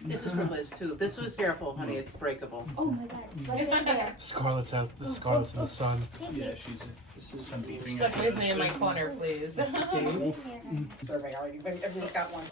This is for Liz too. This was careful, honey. It's breakable. Oh my God. What's in there? Scarlett's out. The Scarlett's in the sun. Yeah, this is some beefing. Stop leaving me in my corner, please. Survey already. Everyone's got one.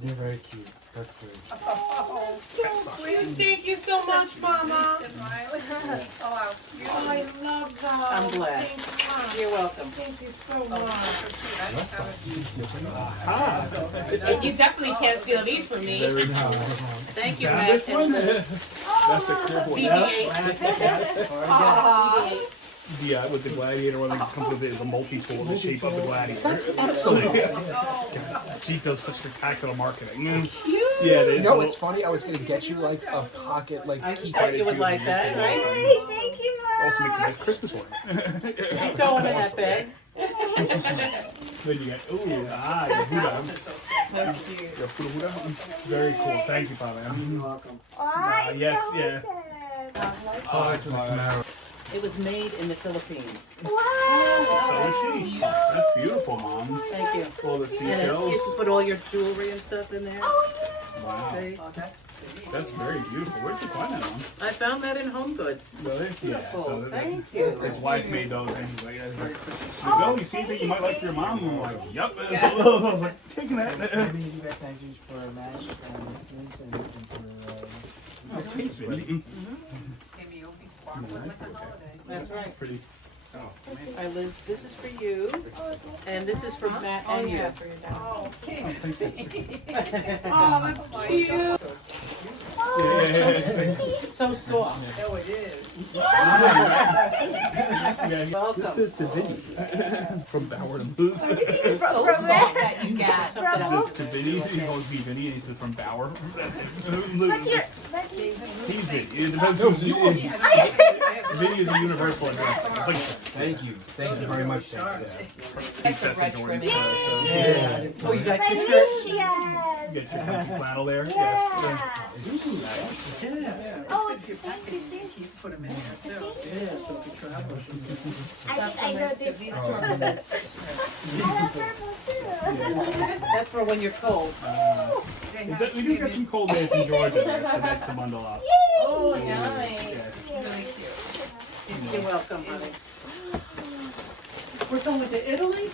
They're very cute. That's good. Oh, so sweet. Thank you so much, Mama. Oh, I love that. I'm glad. You're welcome. Thank you so much. Ah, You definitely can't steal these from me. very nice. Thank you, Matt. That's a cool one. BB-8. Yeah, with the gladiator one that comes with it is a multi-tool in the shape of the gladiator. That's excellent. Jeep does such spectacular marketing. Yeah, it is. You know what's funny? I was gonna get you like a pocket, like I key thought card. you would like that, right? Thank you, Mom. Also makes a nice Christmas one. Keep going in that bag. Then you got, your Buddha. Your Buddha. Very cool. Thank you, Father. Oh, it's yes, so yeah. awesome. Oh, that's nice. It was made in the Philippines. Wow. So is she. That's beautiful, Mom. Thank you. All the And seashells. you can put all your jewelry and stuff in there. Oh, Wow. See? That's very beautiful. Where'd you find that one? I found that in Home Goods. Really? Yeah. Beautiful. So Thank you. his wife made those anyway. I was like, you go, you see anything you might like for your mom? And I'm like, yup. I was like, taking that. Maybe you recognize these for Matt and Vincent and for Thanks, baby. Maybe you'll be sparkling like a holiday. That's right. Pretty. Hi, Liz. This is for you, and this is for Matt and you. Oh, Thanks. oh, that's cute. So soft. Oh, it is. Welcome. This is to Vinny from Bauer to Blues. It's so soft that you got. Something This else. is to Vinny. He calls me Vinny, and he says from Bauer. That's it. He's Vinny. It depends who's Vinny. Vinny is a universal address. It's like Thank you. Thank you very much. Princess and Jordan's. Yeah. Oh, you got your shirt? You get your fancy flannel there. Yeah. Yes. Oh, thank you, sis. Put them in there too. Yeah, so if you travel, I think I know this. These I two are for this. have purple too. That's for when you're cold. We do get some cold days in Georgia there, so that's the bundle up. Oh, nice. Yes. Really cute. You're welcome, honey. We're going to Italy?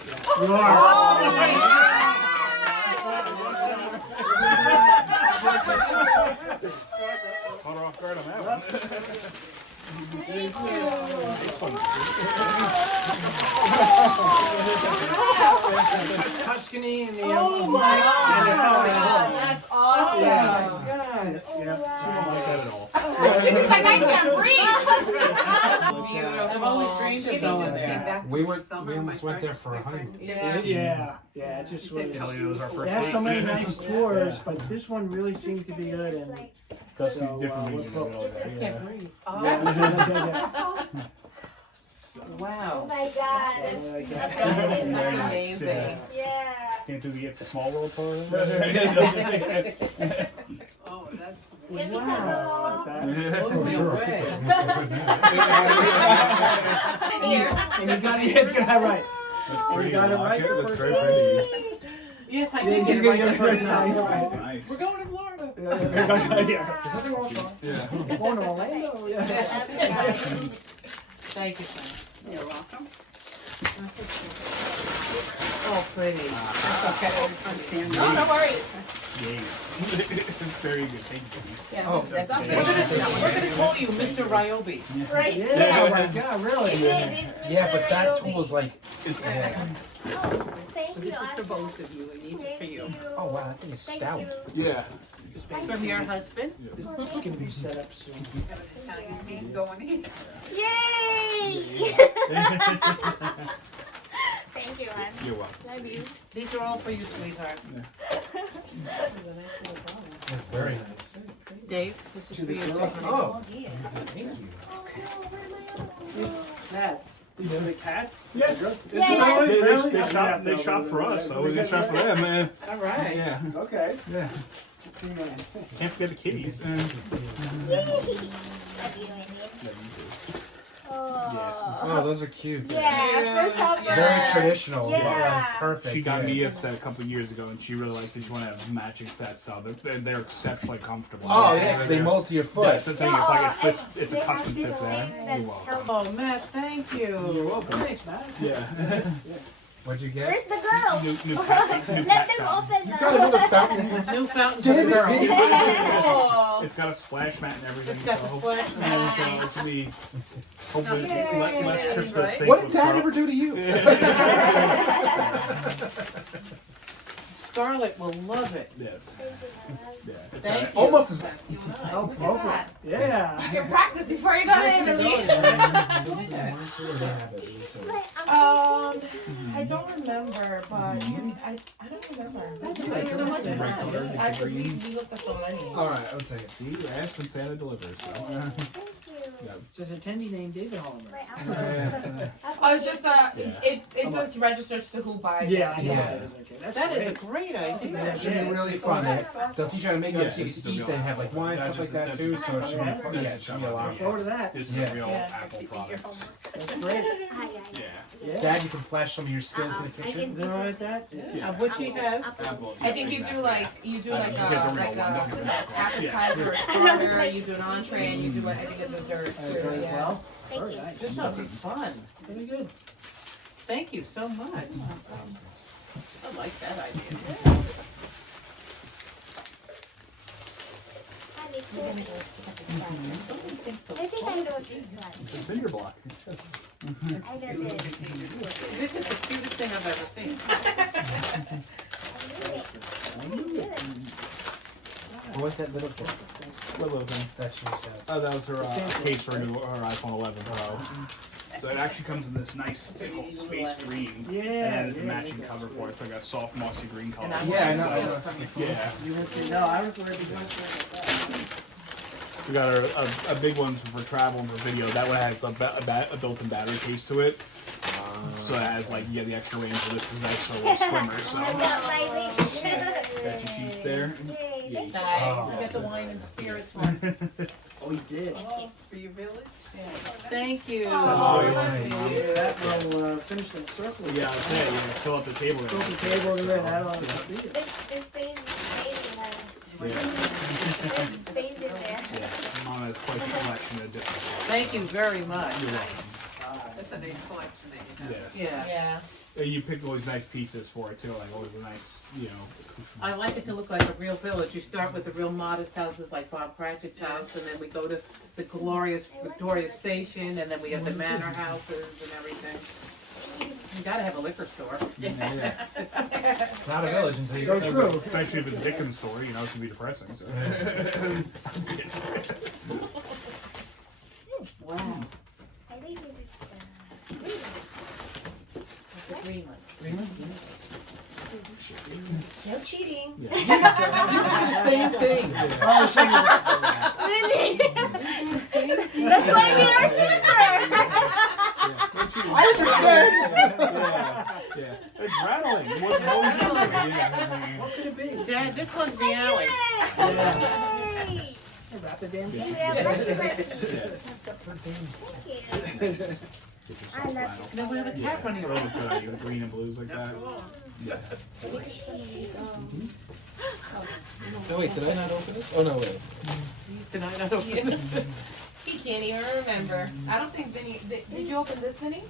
Caught her off guard on that one. Thank you. Tuscany and the Oh my God, that's awesome. God. Oh, Don't like that at all. She was like, I can't breathe. I've always dreamed of going there. We almost went there for a honeymoon. Yeah, it just was. Kelly, it was our They first have so many date. nice tours, but this one really seemed to be good. And Because so, these different we're regions are booked. really there. Yeah. Oh, Yeah. wow. Oh my God, that's Amazing. yeah. Can't do the It's a Small World tour? Oh, that's Give me wow. the Like Oh, that. no way. And you got it. It's good. Right. And you got it right. the Looks first very time. pretty. Yes, I Yeah, did get you it right get the it first right time. time. Nice. We're going to Florida. Yeah. There's nothing wrong with Yeah. that. Going to Orlando. Yeah. Thank you, son. You're welcome. Oh, pretty. That's okay. Understand. Oh, no worries. Yay. Very good. Thank you. Yeah, Oh, that's We're gonna call you Mr. Ryobi. Right. Yeah. Yes. Oh my God. Really? It is Mr. Yeah, but that Ryobi. tool is like. Oh, thank This you. is for both of you, and these are for you. Oh wow, that thing is Thank stout. you. Yeah. From your husband. This is going to be set up soon. Italian meat going in. Yay! Thank you, man. You're welcome. Love you. These are all for you, sweetheart. That's very nice. Dave, this is for you. too. Oh, thank you. Cats. These are the cats? Yes. Yes. They shop for us, so we're going to shop for them, man. All right. Yeah. Okay. Yeah. Can't forget the kitties. Yay! Love you, Minnie. Oh, Oh, those are cute. Yeah, for summer. Very traditional, but Yeah. like perfect. She got yeah. me a set a couple of years ago, and she really liked it. She wanted to have matching sets, so they're exceptionally comfortable. Oh yeah, 'cause they mold to your foot. That's the thing. It's like it fits. and It's a they custom have fit this there. thing that's You're welcome. Oh, Matt, thank you. You're welcome. Thanks, Matt. Yeah. What'd you get? Where's the girl? New cat Let them fountain. open Got a little the. fountain. New fountain for the girl. Oh, It's got a splash mat and everything. it's got the so splash so mat. it should be hopefully Yay. less trips to the Right. sink. What did Dad ever do to you? Scarlett will love it. Yes. Yeah. Thank you. Almost as You and I. Oh, perfect. Yeah. You can practice before you go to Italy. I don't remember, but I don't remember. Thank you so much. Red color, the Because we green. looked at so many. All right, I'll take it. See, you asked when Santa delivers. So. Thank you. There's a attendee named David Homer. Wait, I'm Oh, it's just Yeah. it just registers to who buys Yeah, it. I know. Yeah. That is okay. That's That is great. a great idea. That should be really fun. They'll teach you how to make it so you can eat and have like wine and stuff like that too. So it should be fun. Yeah, it should be a lot Look of forward to fun. that. This is Yeah. a real Yeah. Apple product. That's great. Yeah. Yeah. Dad, you can flash some of your skills in the I kitchen. can Is that all right, Dad? Yeah. Which he has. I think you do like You get the real one, don't you? appetizer, starter, you do an entree, and you do like I think a dessert too. Very Yeah. well. Thank Very you. nice. This will be fun. Very good. Thank you so much. I like that idea. I need to. So many things to I think I know this one. It's a cinder block. I know this. This is the cutest thing I've ever seen. I knew it. What was that little thing? What little thing? That she said. Oh, that was her case for her iPhone 11 Pro. So it actually comes in this nice big old space green. Yeah. And it's a matching cover for it. It's like a soft mossy green color. And I'm Yeah, I wearing know. this from your Yeah. You went to, no, I was already going We got a big one for travel and for video. That one has a built-in battery case to it. So it has like, you get the extra range. So this is nice, a little slimmer. So I got my wish. got your sheets there. Yay, thank you. Nice. We got the wine and spirits one. Oh, he did. For your village? Thank you. Oh, very nice. That will finish the circle. Yeah, I'll tell you, fill up the table. Go to the table over there, that'll be it. This space is amazing. Yeah. There's space in there. Yeah. Mom has quite a collection of different stuff. Thank you very much. You're welcome. That's a nice collection that you have. Yeah. Yeah. Yeah. You pick always nice pieces for it too, like always a nice, I like it to look like a real village. You start with the real modest houses like Bob Cratchit's house, and then we go to the glorious Victoria Station, and then we have the manor houses and everything. You gotta have a liquor store. Yeah. It's not a village until you So go. true. Especially if it's a Dickens story, it can be depressing. So. Wow. I think it is The green one. no cheating. Same thing. Really? That's why we're our sister. I understand. Yeah. It's rattling. Yeah. What could it be? Dad, this one's the alley. Yay! Wrap the damn Yay, thing. we have brushy brushy. Yes. Thank you. Get yourself I love flannel. And then we have a cat running Yeah. around. Really good idea, green and blues like that. Yeah. So we can see these, No, wait, did I not open this? Oh, no, wait. Did I not open this? He can't even remember. I don't think Vinny. Did you open this, Vinny?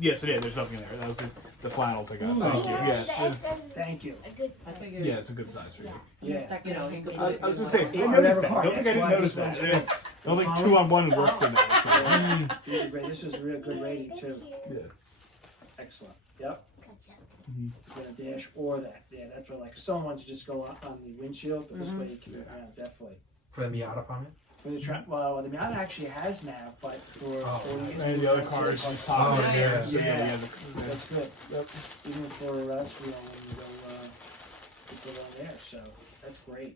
Yes, yeah, there's nothing in there. That was the flannels I got. Thank you. yeah, Yes. the XS is Thank you. a good I size. figured- Yeah, it's a good size for you. Yeah. You know, he could I was just saying, I Yeah, noticed whatever that. part, Don't think I that's didn't why notice this that. one's- I don't think 2-on-1 works in that. So. These are great. This is a real good rating Thank too. you. Yeah. Excellent. Yep. Gotcha. Get a dash or that. Yeah, that's what like some ones just go on the windshield, but this way you keep it around definitely. For the Miata on it? For the well, the Miata actually has nav, but for And the other cars on top. Oh, of it. yeah. So, Yeah. the- that's good. Yep. Even for us, we only go on there, so that's great.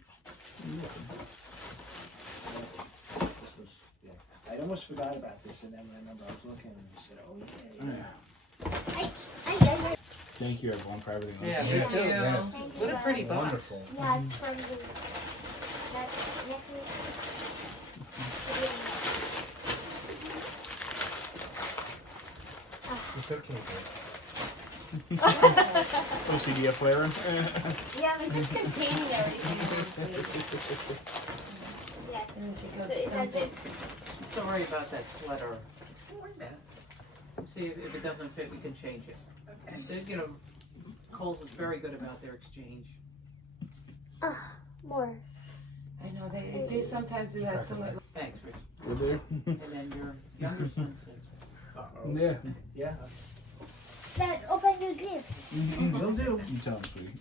This was, yeah. I almost forgot about this, and then I remember I was looking and I said, "Oh yeah." Yeah. Thank you everyone for everything. Yeah, me Yes, too. yes. What a pretty box. Wonderful. Yeah, it's from the that necklace. It's okay, babe. OCD a flare. Yeah, I'm just containing everything. Yes. So that's it. Sorry about that sweater. Don't worry about it. See, if it doesn't fit, we can change it. Okay. You know, Kohl's is very good about their exchange. More. I know they sometimes do that. Some Thanks, Rich. Good there. And then your younger son says, Yeah. Yeah. Dad, open your gifts. Will do. You tell him, sweetie.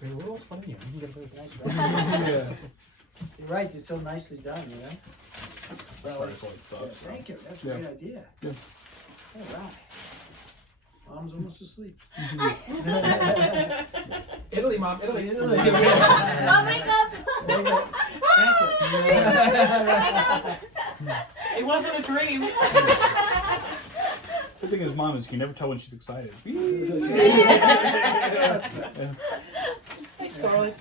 Babe, we're all fun here. You can get a Nice, bit. right? Yeah. You're right, it's so nicely done, you know? Well, Sorry for it stuff. thank you, that's a Yeah. great idea. Yeah. All right. Mom's almost asleep. Italy, Mom. Italy. Italy. Oh my God. Thank you. it wasn't a dream. The thing is, Mom, is you can never tell when she's excited. Hey, Scarlett.